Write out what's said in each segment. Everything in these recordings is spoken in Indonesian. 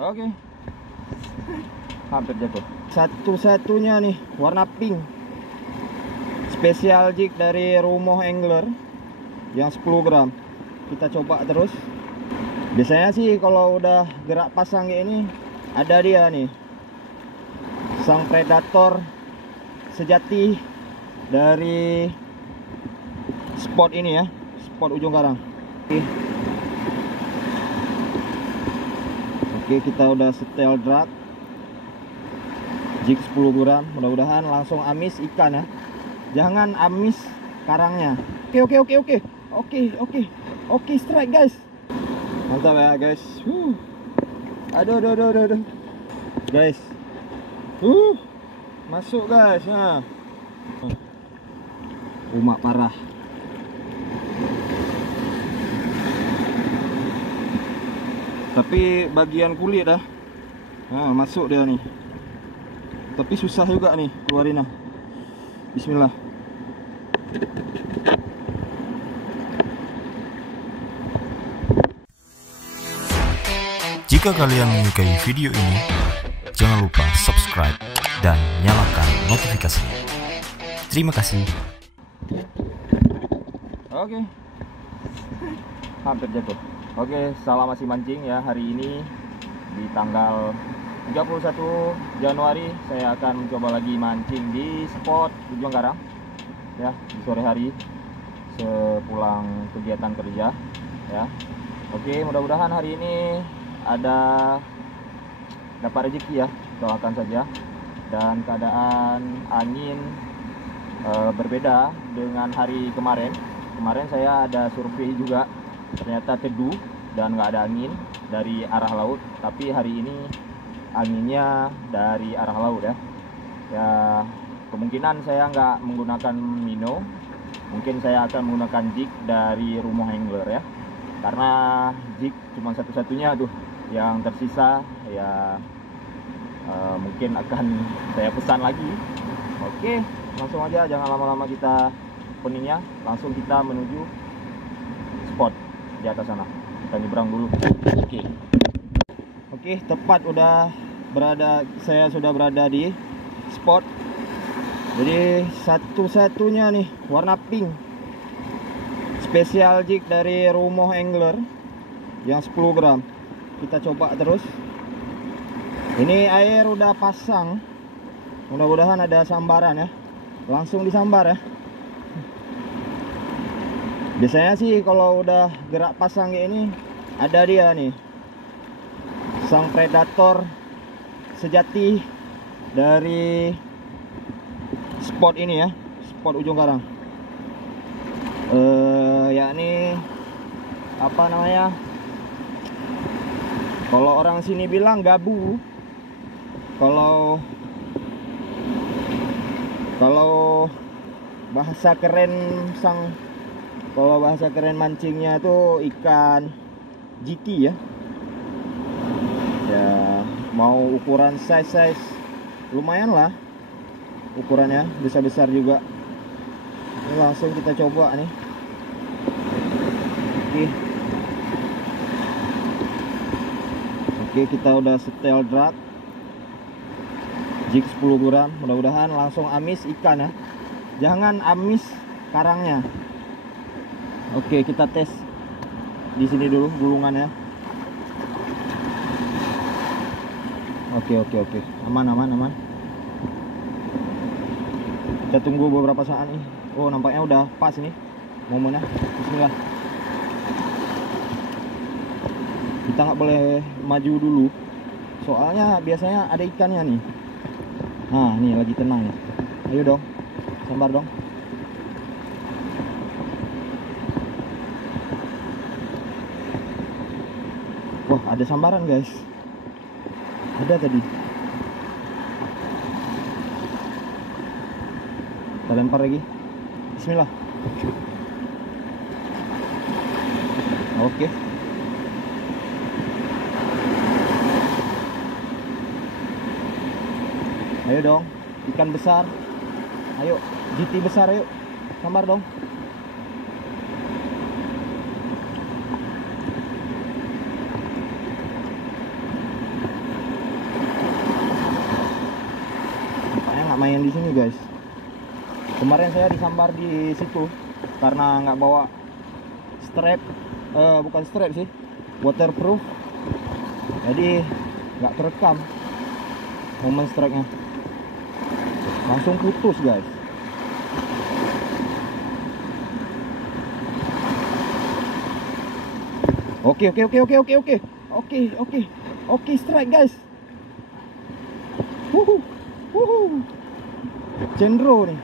Oke. Hampir jatuh. Satu-satunya nih warna pink. Special jig dari Rumoh Angler yang 10 gram. Kita coba terus. Biasanya sih kalau udah gerak pasang kayak ini ada dia nih, sang predator sejati dari spot ini ya, spot ujung karang. Oke, kita udah setel drag jig 10 gram. Mudah-mudahan langsung amis ikan ya, jangan amis karangnya. Oke, strike guys. Mantap ya guys. Aduh. Guys. Masuk guys. Nah. Umak parah. Tapi bagian kulit dah. Nah, masuk dia nih. Tapi susah juga nih keluarin. Bismillah. Jika kalian menyukai video ini, jangan lupa subscribe dan nyalakan notifikasinya. Terima kasih. Oke. Hampir jatuh. Oke, salah masih mancing ya. Hari ini di tanggal 31 Januari saya akan mencoba lagi mancing di spot ujung karang ya, di sore hari sepulang kegiatan kerja ya. Oke, mudah-mudahan hari ini dapat rezeki ya, doakan saja. Dan keadaan angin berbeda dengan hari kemarin. Kemarin saya ada survei juga, ternyata teduh dan nggak ada angin dari arah laut. Tapi hari ini anginnya dari arah laut ya. Ya, kemungkinan saya nggak menggunakan minnow, mungkin saya akan menggunakan jig dari Rumoh Angler ya, karena jig cuma satu-satunya tuh yang tersisa ya. Mungkin akan saya pesan lagi. Oke, langsung aja, jangan lama-lama kita openingnya, langsung kita menuju spot di atas sana. Kita nyebrang dulu. Oke, tepat saya sudah berada di spot. Jadi satu-satunya nih warna pink, special jig dari Rumoh Angler yang 10 gram. Kita coba terus. Ini air udah pasang, mudah-mudahan ada sambaran ya, langsung disambar ya. Biasanya sih kalau udah gerak pasang kayak ini ada dia nih, sang predator sejati dari spot ini ya, spot ujung karang. Yakni apa namanya, kalau orang sini bilang gabu. Kalau bahasa keren mancingnya tuh ikan GT ya. Ya, mau ukuran size lumayan lah ukurannya, besar juga. Ini langsung kita coba nih. Oke, kita udah setel drag jig 10 gram. Mudah-mudahan langsung amis ikan ya, jangan amis karangnya. Oke, kita tes di sini dulu gulungannya. Oke. Aman. Kita tunggu beberapa saat nih. Oh, nampaknya udah pas nih momennya. Bismillah. Kita nggak boleh maju dulu, soalnya biasanya ada ikannya nih. Nah, nih lagi tenang nih. Ayo dong, sambar dong. Wah, ada sambaran guys. Ada tadi. Kita lempar lagi. Bismillah. Oke. Ayo dong, ikan besar. Ayo, GT besar, ayo. Sambar dong. main di sini guys. Kemarin saya disambar di situ karena nggak bawa strap, bukan strap sih, waterproof. Jadi nggak terekam momen strike-nya, langsung putus guys. Oke, strike guys. Cendro nih.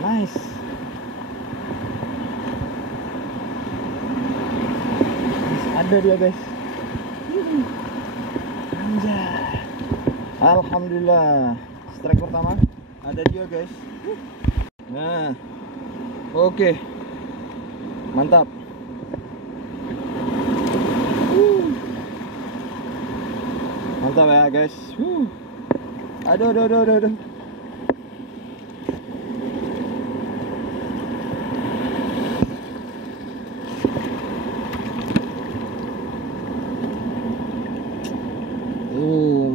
Nice. Ada dia guys. Anjay. Alhamdulillah, strike pertama ada dia guys. Nah, oke, mantap. Mantap ya guys. Aduh.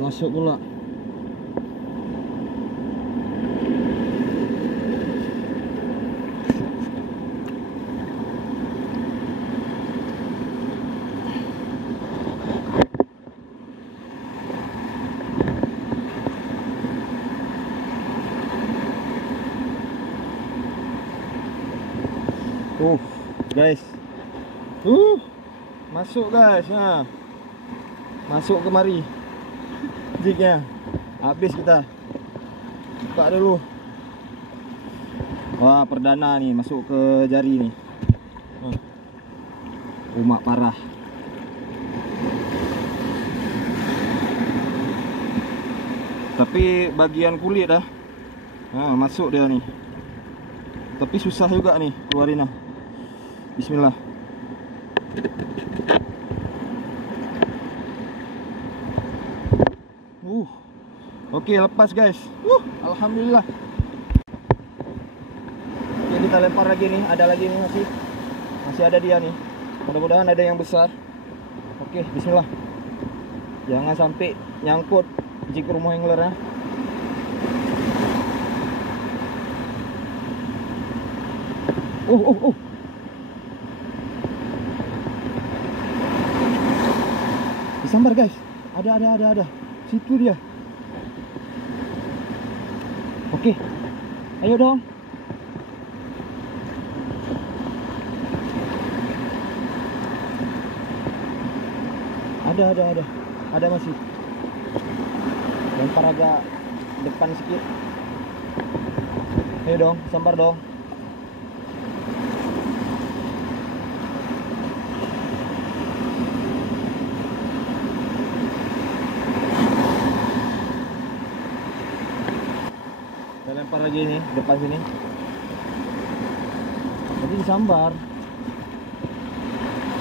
Masuk pula. Guys, masuk guys. Nah, masuk kemari jignya. Habis kita buka dulu. Wah, perdana nih masuk ke jari nih. Umak parah. Tapi bagian kulit dah. Nah, masuk dia nih. Tapi susah juga nih keluarin lah. Bismillah. Oke, lepas guys. Alhamdulillah. Oke, kita lempar lagi nih. Ada lagi nih, masih ada dia nih. Mudah-mudahan ada yang besar. Oke, bismillah. Jangan sampai nyangkut jig rumah angler ya. Disambar guys. Ada. Situ dia. Oke. Ayo dong. Ada masih. Lempar agak depan sedikit. Ayo dong, sambar dong. Lempar lagi nih depan sini. Jadi disambar.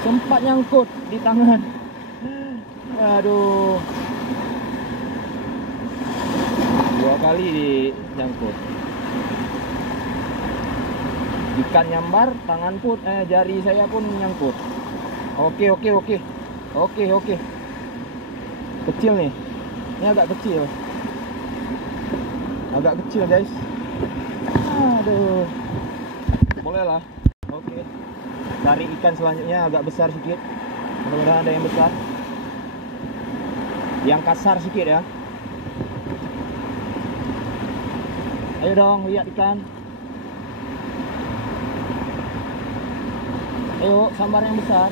Sempat nyangkut di tangan. Aduh. 2 kali nyangkut. Ikan nyambar, tangan pun jari saya pun nyangkut. Oke. Kecil nih. Ini agak kecil. Guys. Aduh. Boleh lah. Oke. Cari ikan selanjutnya agak besar sedikit. Mudah-mudahan ada yang besar. Yang kasar sedikit ya. Ayo dong, lihat ikan. Ayo, sambar yang besar.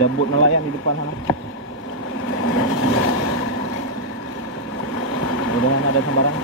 Ada boot nelayan di depan sana. Mudah-mudahan ada sambaran.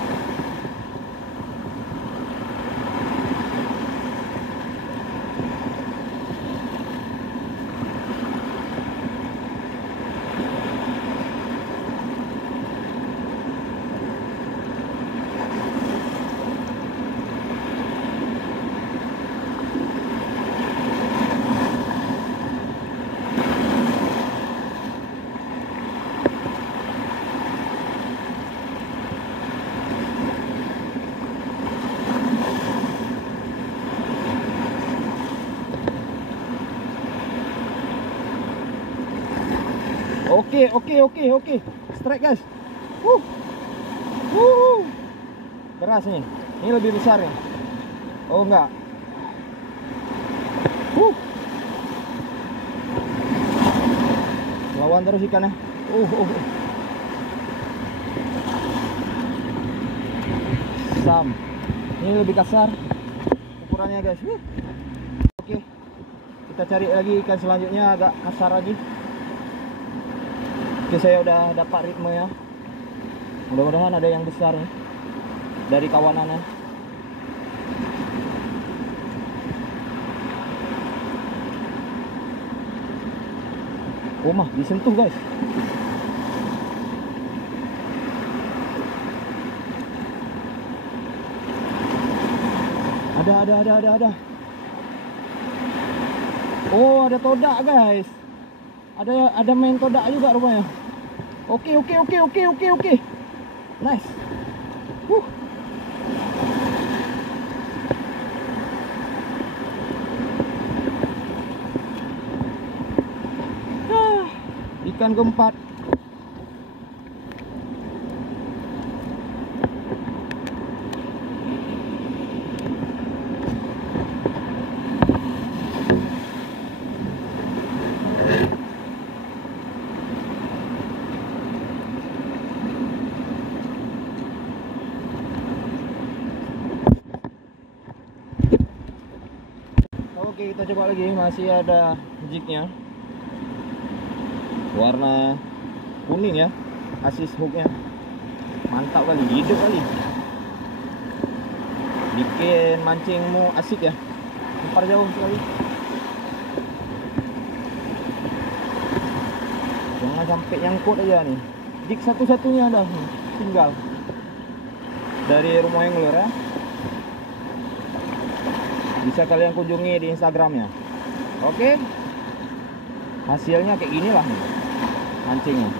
Oke. Strike guys. Keras nih. Ini lebih besar nih. Oh enggak. Lawan terus ikannya. Sam. Ini lebih kasar ukurannya guys. Oke. Kita cari lagi ikan selanjutnya agak kasar lagi. Oke, saya udah dapat ritme ya. Mudah-mudahan ada yang besar nih dari kawanannya. Oh mah disentuh guys. Ada. Oh, ada todak guys. Ada main todak juga rupanya. Oke. Nice. Ikan keempat. Oke, kita coba lagi, masih ada jignya. Warna kuning ya, asis hooknya. Mantap kali, hidup kali. Bikin mancingmu asik ya. Lempar jauh sekali. Jangan sampai nyangkut aja nih. Jig satu-satunya ada, tinggal. Dari Rumah Angler ya. Bisa kalian kunjungi di Instagramnya. Oke. Hasilnya kayak gini lah nih mancingnya.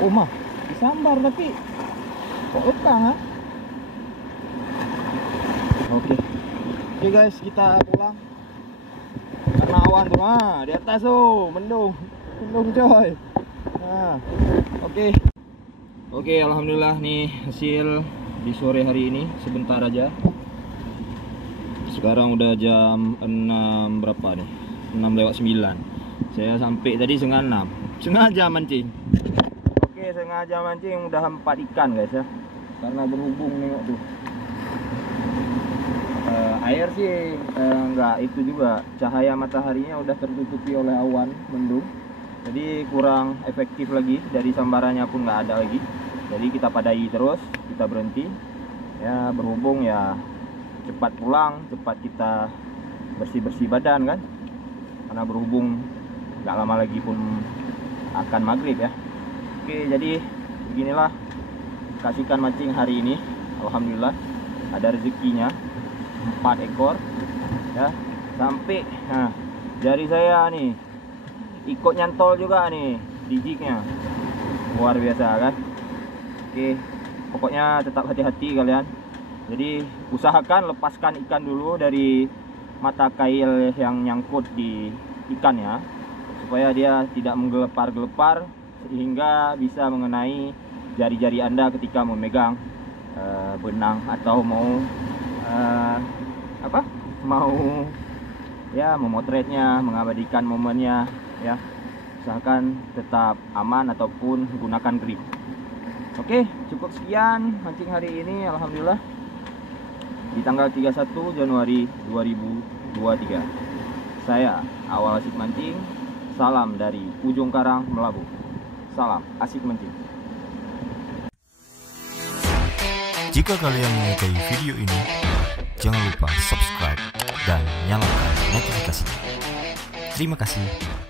Oh mah disambar tapi kok lekang ha? Oke guys, kita pulang karena awan tuh di atas tuh mendung coy. Oke, alhamdulillah nih hasil di sore hari ini sebentar aja. Sekarang udah jam 6 berapa nih? 6:09. Saya sampai tadi setengah 6. Setengah jam mancing. Oke, setengah jam mancing udah 4 ikan guys ya. Karena berhubung nengok tuh. Air sih enggak itu juga. Cahaya mataharinya udah tertutupi oleh awan mendung. Jadi kurang efektif lagi, dari sambarannya pun nggak ada lagi. Jadi kita padai terus, kita berhenti. Ya berhubung ya cepat pulang, cepat kita bersih-bersih badan kan. Karena berhubung nggak lama lagi pun akan maghrib ya. Oke, jadi beginilah kasihkan mancing hari ini. Alhamdulillah ada rezekinya 4 ekor ya. Sampai jari saya nih ikut nyantol juga nih di jignya. Luar biasa kan. Oke, pokoknya tetap hati-hati kalian. Jadi usahakan lepaskan ikan dulu dari mata kail yang nyangkut di ikannya, supaya dia tidak menggelepar-gelepar sehingga bisa mengenai jari-jari Anda ketika memegang benang atau mau memotretnya, mengabadikan momennya ya. Usahakan tetap aman ataupun gunakan grip. Oke, cukup sekian mancing hari ini. Alhamdulillah di tanggal 31 Januari 2023. Saya Awal Asik Mancing. Salam dari Ujung Karang, Melabu. Salam asik mancing. Jika kalian menyukai video ini, jangan lupa subscribe dan nyalakan notifikasinya. Terima kasih.